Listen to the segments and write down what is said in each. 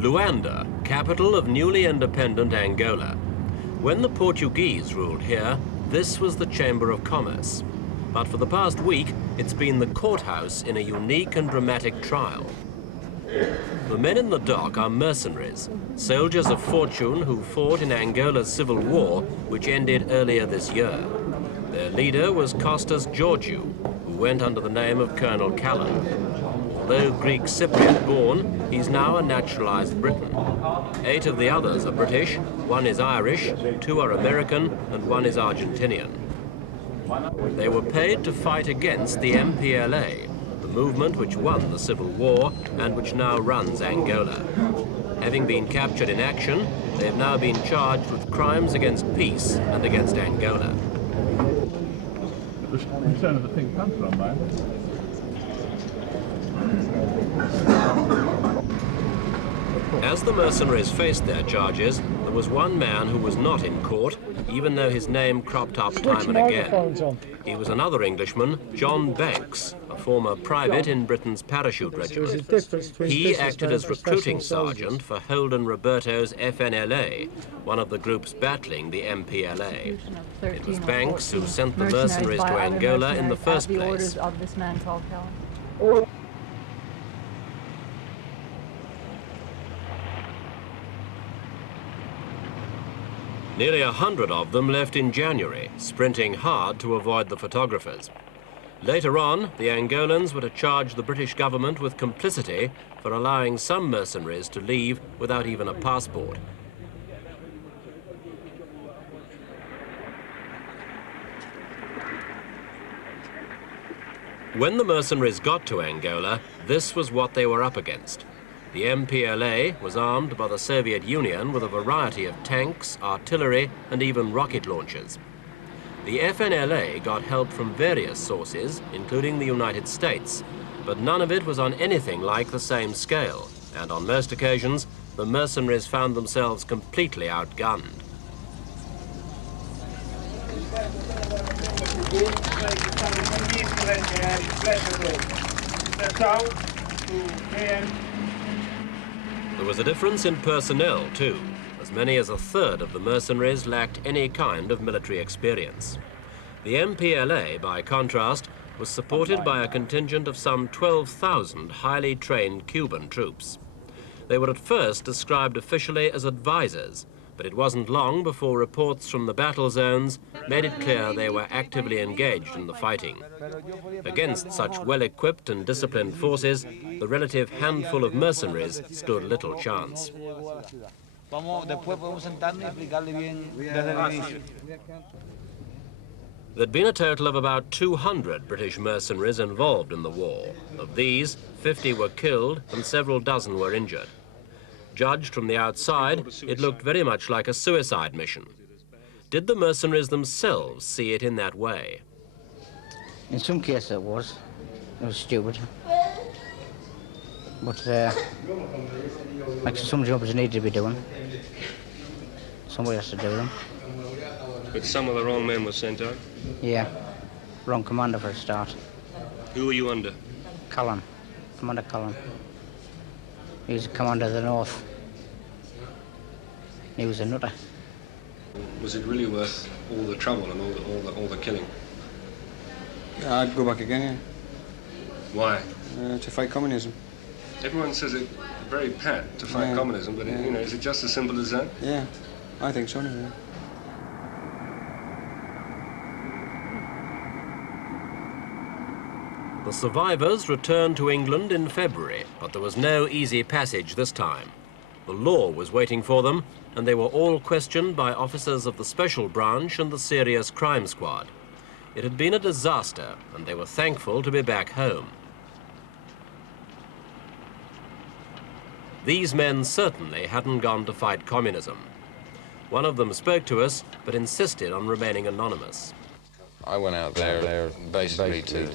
Luanda, capital of newly independent Angola. When the Portuguese ruled here, this was the Chamber of Commerce. But for the past week, it's been the courthouse in a unique and dramatic trial. The men in the dock are mercenaries, soldiers of fortune who fought in Angola's civil war, which ended earlier this year. Their leader was Costas Georgiou, who went under the name of Colonel Callan. Although Greek Cypriot born, he's now a naturalized Briton. 8 of the others are British, 1 is Irish, 2 are American, and 1 is Argentinian. They were paid to fight against the MPLA, the movement which won the civil war and which now runs Angola. Having been captured in action, they have now been charged with crimes against peace and against Angola. The concern of the thing comes from, man. As the mercenaries faced their charges, there was one man who was not in court, even though his name cropped up time and again. He was another Englishman, John Banks, a former private in Britain's parachute regiment. He acted as recruiting sergeant for Holden Roberto's FNLA, one of the groups battling the MPLA. It was Banks who sent the mercenaries to Angola in the first place. Nearly 100 of them left in January, sprinting hard to avoid the photographers. Later on, the Angolans were to charge the British government with complicity for allowing some mercenaries to leave without even a passport. When the mercenaries got to Angola, this was what they were up against. The MPLA was armed by the Soviet Union with a variety of tanks, artillery, and even rocket launchers. The FNLA got help from various sources, including the United States, but none of it was on anything like the same scale, and on most occasions, the mercenaries found themselves completely outgunned. There was a difference in personnel, too. As many as a third of the mercenaries lacked any kind of military experience. The MPLA, by contrast, was supported by a contingent of some 12,000 highly trained Cuban troops. They were at first described officially as advisors, but it wasn't long before reports from the battle zones made it clear they were actively engaged in the fighting. Against such well-equipped and disciplined forces, the relative handful of mercenaries stood little chance. There'd been a total of about 200 British mercenaries involved in the war. Of these, 50 were killed and several dozen were injured. Judged from the outside, it looked very much like a suicide mission. Did the mercenaries themselves see it in that way? In some cases it was stupid. But like some jobs need to be doing. Somebody has to do them. But some of the wrong men were sent out? Yeah, wrong commander for a start. Who were you under? Callan, Commander Callan. He was the commander of the North. He was a nutter. Was it really worth all the trouble and all the killing? Yeah, I'd go back again, yeah. Why? To fight communism. Everyone says it very pat to fight communism, but you know, is it just as simple as that? Yeah, I think so, anyway. The survivors returned to England in February, but there was no easy passage this time. The law was waiting for them, and they were all questioned by officers of the Special Branch and the Serious Crime Squad. It had been a disaster, and they were thankful to be back home. These men certainly hadn't gone to fight communism. One of them spoke to us, but insisted on remaining anonymous. I went out there basically to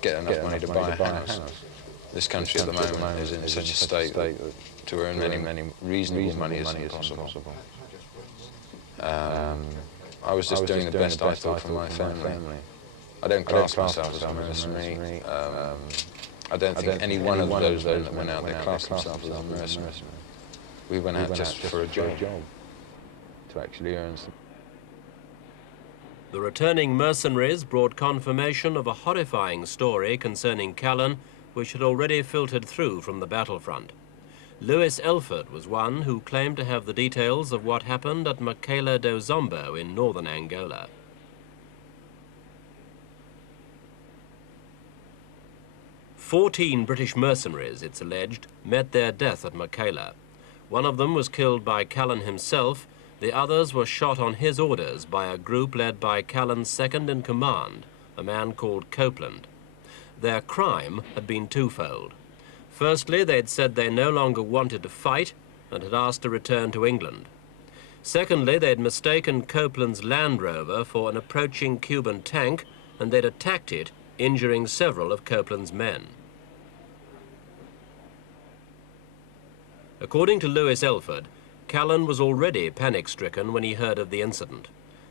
get enough money to buy a house. This country at the moment is in such a state that to earn many reasonable money is impossible. I was just doing the best I thought for my family. I don't class myself as a mercenary. I don't think any one of those men that went out there classed themselves as a mercenary. We went out just for a job to actually earn some. The returning mercenaries brought confirmation of a horrifying story concerning Callan, which had already filtered through from the battlefront. Lewis Elford was one who claimed to have the details of what happened at Makela do Zombo in northern Angola. "14 British mercenaries, it's alleged, met their death at Makela. One of them was killed by Callan himself. The others were shot on his orders by a group led by Callan's second-in-command, a man called Copeland. Their crime had been twofold. Firstly, they'd said they no longer wanted to fight and had asked to return to England. Secondly, they'd mistaken Copeland's Land Rover for an approaching Cuban tank, and they'd attacked it, injuring several of Copeland's men." According to Lewis Elford, Callan was already panic-stricken when he heard of the incident.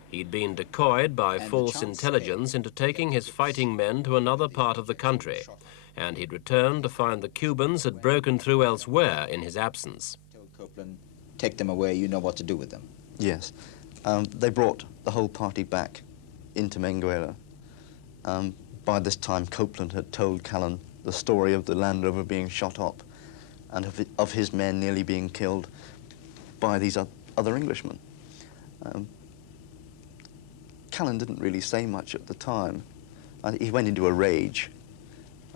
He'd been decoyed by false intelligence into taking his fighting men to another part of the country, and he'd returned to find the Cubans had broken through elsewhere in his absence. Told Copeland, take them away, you know what to do with them. Yes. They brought the whole party back into Benguela. By this time, Copeland had told Callan the story of the Land Rover being shot up and of his men nearly being killed by these other Englishmen. Callan didn't really say much at the time. He went into a rage.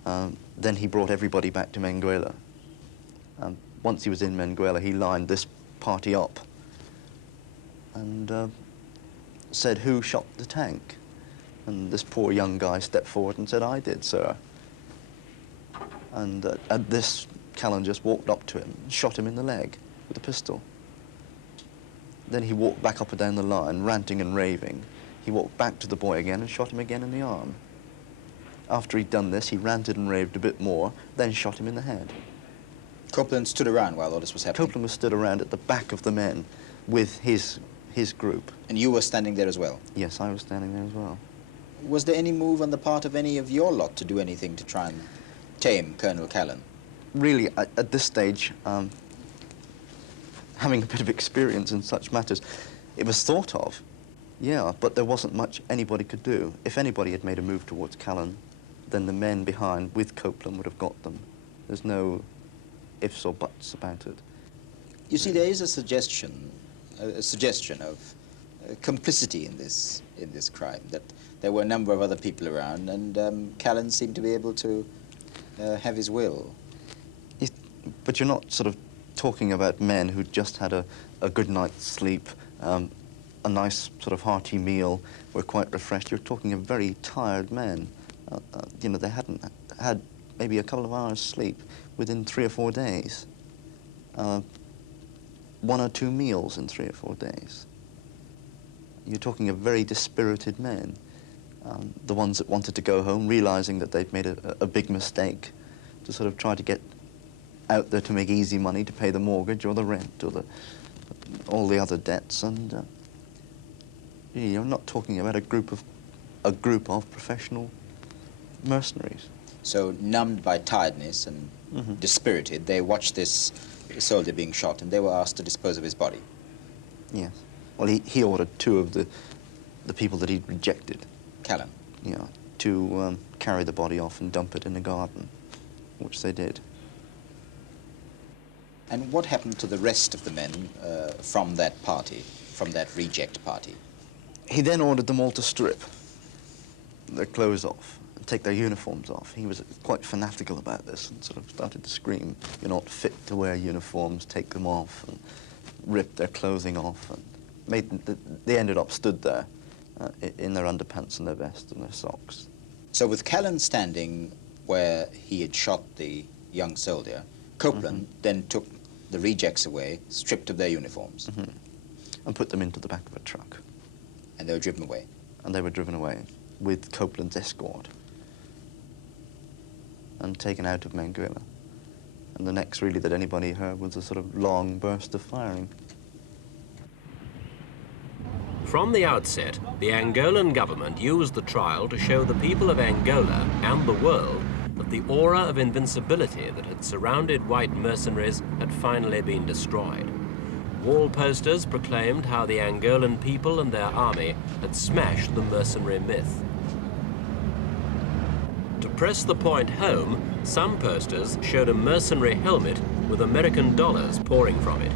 Then he brought everybody back to Benguela. Once he was in Benguela, he lined this party up and said, "Who shot the tank?" And this poor young guy stepped forward and said, "I did, sir." And at this, Callan just walked up to him and shot him in the leg with a pistol. Then he walked back up and down the line, ranting and raving. He walked back to the boy again and shot him again in the arm. After he'd done this, he ranted and raved a bit more, then shot him in the head. Copeland stood around while all this was happening? Copeland was stood around at the back of the men with his group. And you were standing there as well? Yes, I was standing there as well. Was there any move on the part of any of your lot to do anything to try and tame Colonel Callan? Really, at this stage, having a bit of experience in such matters, it was thought of, yeah, but there wasn't much anybody could do. If anybody had made a move towards Callan, then the men behind with Copeland would have got them. There's no ifs or buts about it. You see, there is a suggestion of complicity in this crime, that there were a number of other people around, and Callan seemed to be able to have his will. But you're not sort of talking about men who just had a good night's sleep, a nice sort of hearty meal, were quite refreshed. You're talking of very tired men. You know, they hadn't had maybe a couple of hours sleep within 3 or 4 days. 1 or 2 meals in 3 or 4 days. You're talking of very dispirited men. The ones that wanted to go home, realizing that they'd made a big mistake, to sort of try to get out there to make easy money to pay the mortgage or the rent or all the other debts. And you're not talking about a group of professional mercenaries. So numbed by tiredness and dispirited, they watched this soldier being shot, and they were asked to dispose of his body. Yes. Well, he ordered 2 of the people that he'd rejected, Callan. Yeah, to carry the body off and dump it in the garden, which they did. And what happened to the rest of the men from that party, from that reject party? He then ordered them all to strip their clothes off and take their uniforms off. He was quite fanatical about this and sort of started to scream, "You're not fit to wear uniforms, take them off," and ripped their clothing off. And they ended up stood there in their underpants and their vest and their socks. So with Callan standing where he had shot the young soldier, Copeland then took the rejects away, stripped of their uniforms. And put them into the back of a truck. And they were driven away? And they were driven away with Copeland's escort and taken out of Benguela. And the next really that anybody heard was a sort of long burst of firing. From the outset, the Angolan government used the trial to show the people of Angola and the world that the aura of invincibility that had surrounded white mercenaries had finally been destroyed. Wall posters proclaimed how the Angolan people and their army had smashed the mercenary myth. To press the point home, some posters showed a mercenary helmet with American dollars pouring from it.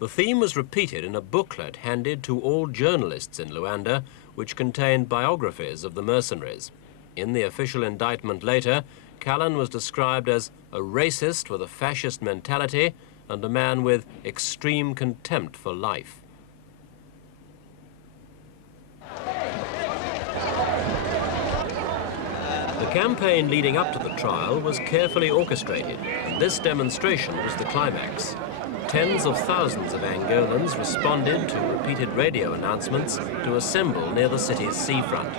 The theme was repeated in a booklet handed to all journalists in Luanda, which contained biographies of the mercenaries. In the official indictment later, Callan was described as a racist with a fascist mentality and a man with extreme contempt for life. The campaign leading up to the trial was carefully orchestrated, and this demonstration was the climax. Tens of thousands of Angolans responded to repeated radio announcements to assemble near the city's seafront.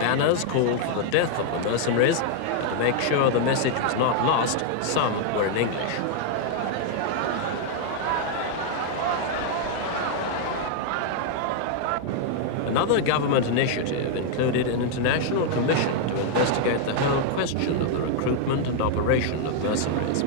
Banners called for the death of the mercenaries, and to make sure the message was not lost, some were in English. Another government initiative included an international commission to investigate the whole question of the recruitment and operation of mercenaries.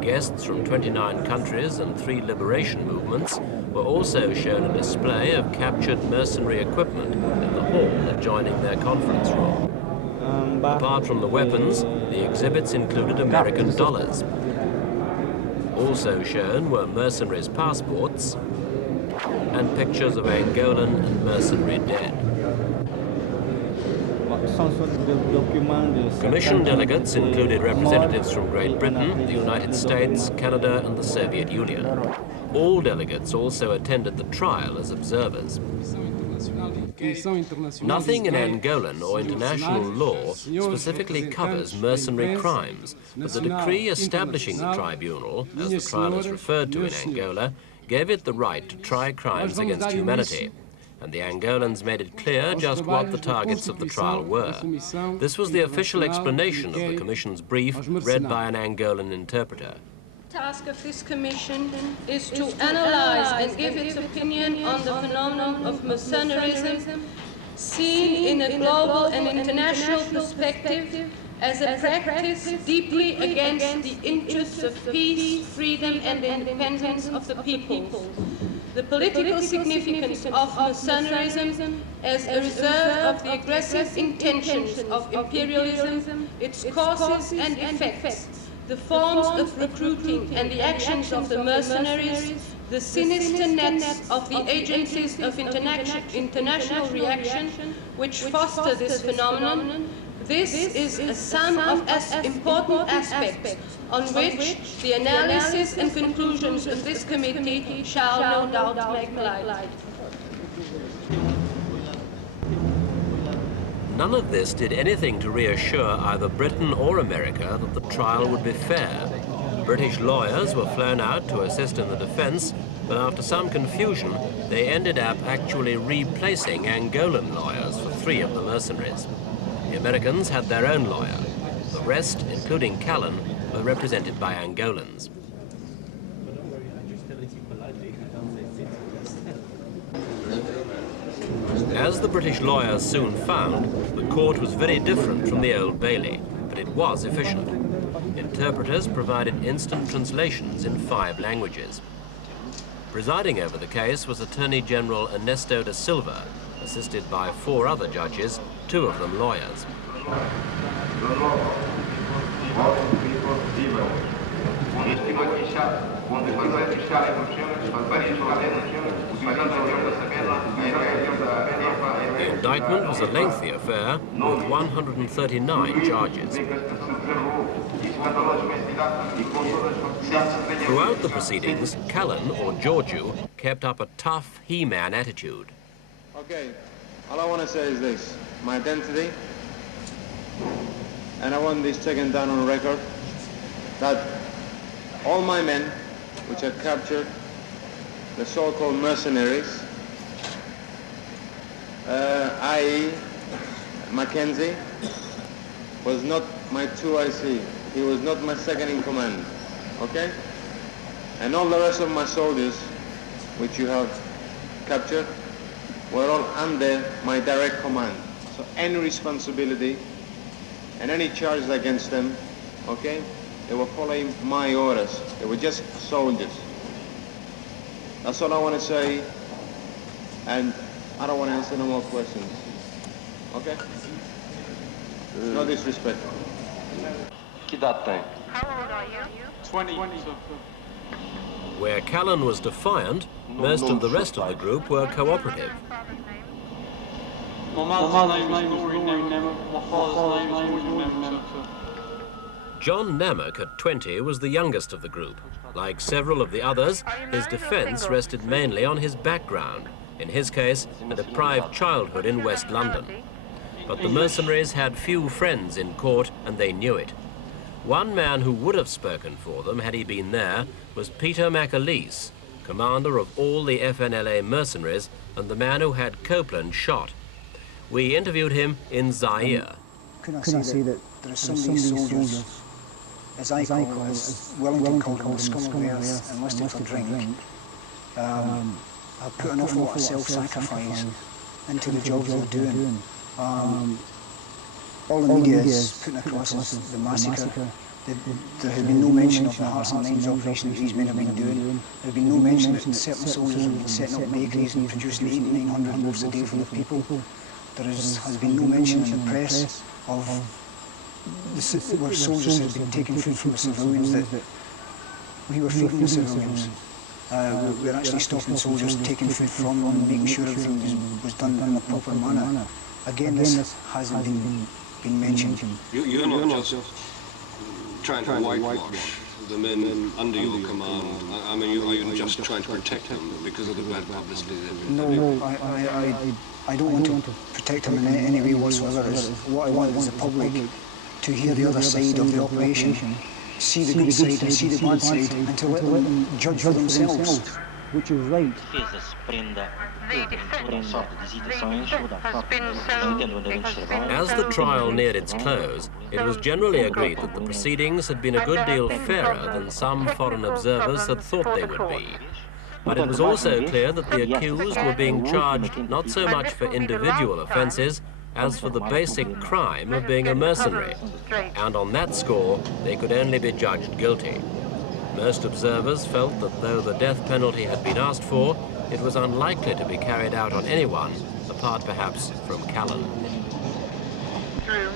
Guests from 29 countries and 3 liberation movements were also shown a display of captured mercenary equipment in the hall adjoining their conference room. Apart from the weapons, the exhibits included American dollars. Also shown were mercenaries' passports and pictures of Angolan and mercenary dead. Commission delegates included representatives from Great Britain, the United States, Canada, and the Soviet Union. All delegates also attended the trial as observers. Nothing in Angolan or international law specifically covers mercenary crimes, but the decree establishing the tribunal, as the trial is referred to in Angola, gave it the right to try crimes against humanity. And the Angolans made it clear just what the targets of the trial were. This was the official explanation of the Commission's brief, read by an Angolan interpreter. The task of this commission is to analyze and give its opinion on the phenomenon of mercenarism, seen in a global and international perspective as a practice deeply against the interests of peace, freedom, and independence of the people. The political significance of mercenarism as a result of the aggressive intentions of imperialism, its causes and effects, the forms of recruiting and the actions of the mercenaries, the sinister nets of the agencies of international reaction which foster this phenomenon. This is a sum of important aspects on which the analysis and conclusions of this committee shall no doubt make light. None of this did anything to reassure either Britain or America that the trial would be fair. British lawyers were flown out to assist in the defense, but after some confusion, they ended up actually replacing Angolan lawyers for 3 of the mercenaries. The Americans had their own lawyer. The rest, including Callan, were represented by Angolans. As the British lawyers soon found, the court was very different from the Old Bailey, but it was efficient. Interpreters provided instant translations in 5 languages. Presiding over the case was Attorney General Ernesto da Silva, assisted by 4 other judges, 2 of them lawyers. The indictment was a lengthy affair with 139 charges. Throughout the proceedings, Callan, or Georgiou, kept up a tough he-man attitude. Okay, all I want to say is this, my identity, and I want this taken down on record, that all my men, which had captured the so-called mercenaries, i.e. Mackenzie, was not my 2IC. He was not my second in command, okay? And all the rest of my soldiers, which you have captured, were all under my direct command. So any responsibility and any charges against them, okay, they were following my orders. They were just soldiers. That's all I want to say, and I don't want to answer no more questions. Okay? No disrespect. How old are you? 20. Where Callan was defiant, most of the rest of the group were cooperative. My mother's name is Nori Nemec. My father's name is William Nemec. John Nemec, at 20, was the youngest of the group. Like several of the others, his defence rested mainly on his background, in his case, a deprived childhood in West London. But the mercenaries had few friends in court, and they knew it. One man who would have spoken for them had he been there was Peter McAleese, commander of all the FNLA mercenaries and the man who had Copeland shot. We interviewed him in Zaire. Can I say that there are some of these soldiers, as I call it, as Wellington called them, the scum of the earth, enlisted for drink, have put an awful lot of self-sacrifice into the jobs they're doing. All the media is putting across is the massacre. There has been no mention of the Hearts and Minds operation that these men have been doing. There has been no mention that certain soldiers have been setting up bakeries and producing 800 and 900 loaves a day for the people. There has been no mention in the press of where soldiers have been taking food from the civilians, that we were feeding the civilians. We're actually stopping soldiers taking food from them and making sure everything was done in a proper manner. Again, this hasn't been mentioned. You're not just trying to whitewash the men under your command. I mean, are you just trying to protect them because of the bad publicity? No, I don't want to protect them in any way whatsoever. What I want is the public to hear the other side of the operation, see the good side and see the bad side, and to let them judge for themselves, which is right. As the trial neared its close, it was generally agreed that the proceedings had been a good deal fairer than some foreign observers had thought they would be. But it was also clear that the accused were being charged not so much for individual offences as for the basic crime of being a mercenary, and on that score they could only be judged guilty. Most observers felt that though the death penalty had been asked for, it was unlikely to be carried out on anyone, apart perhaps from Callan. Room